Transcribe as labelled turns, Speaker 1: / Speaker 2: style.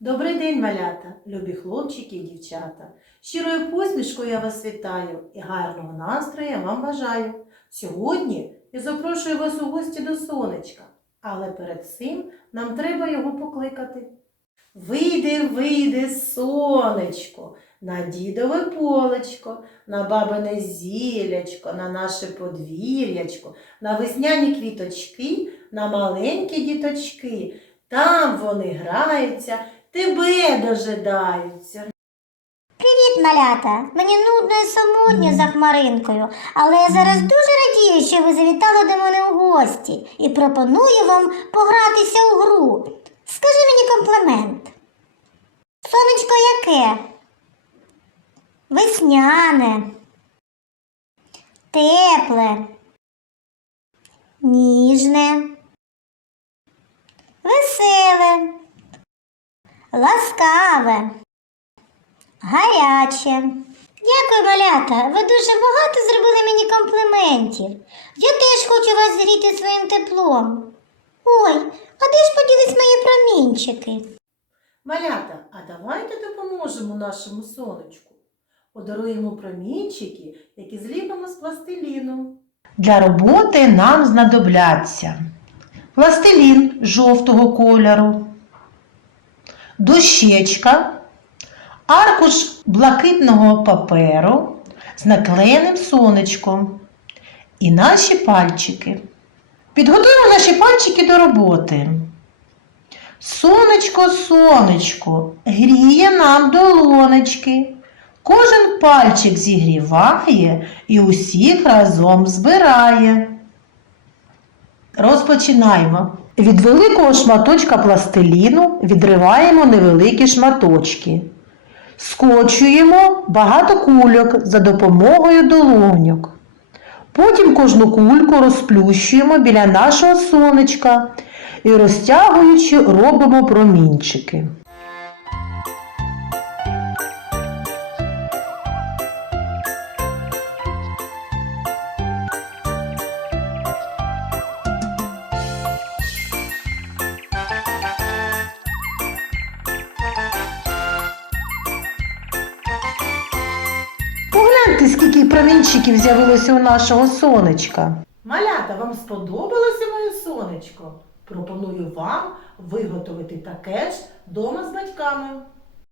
Speaker 1: Добрий день, малята, любі хлопчики і дівчата. Щирою посмішкою я вас вітаю і гарного настрою я вам бажаю. Сьогодні я запрошую вас у гості до сонечка, але перед цим нам треба його покликати. Вийди, вийди, сонечко, на дідове полечко, на бабине зілячко, на наше подвір'ячко, на весняні квіточки, на маленькі діточки. Там вони граються, тебе дожидаються.
Speaker 2: Привіт, малята! Мені нудно і самотньо за хмаринкою, але я зараз дуже радію, що ви завітали до мене у гості і пропоную вам погратися у гру. Скажи мені комплімент. Сонечко яке? Весняне, тепле, ніжне, веселе, ласкаве. Гаряче. Дякую, малята. Ви дуже багато зробили мені компліментів. Я теж хочу вас зігріти своїм теплом. Ой, а де ж поділись мої промінчики?
Speaker 1: Малята, а давайте допоможемо нашому сонечку. Подаруємо промінчики, які зліпимо з пластиліну. Для роботи нам знадобляться пластилін жовтого кольору, дощечка, аркуш блакитного паперу з наклеєним сонечком і наші пальчики. Підготуємо наші пальчики до роботи. Сонечко, сонечко, гріє нам долонечки. Кожен пальчик зігріває і усіх разом збирає. Розпочинаємо. Від великого шматочка пластиліну відриваємо невеликі шматочки. Скочуємо багато кульок за допомогою долоньок. Потім кожну кульку розплющуємо біля нашого сонечка і розтягуючи робимо промінчики. Погляньте, скільки промінчиків з'явилося у нашого сонечка. Малята, вам сподобалося моє сонечко? Пропоную вам виготовити таке ж вдома з батьками.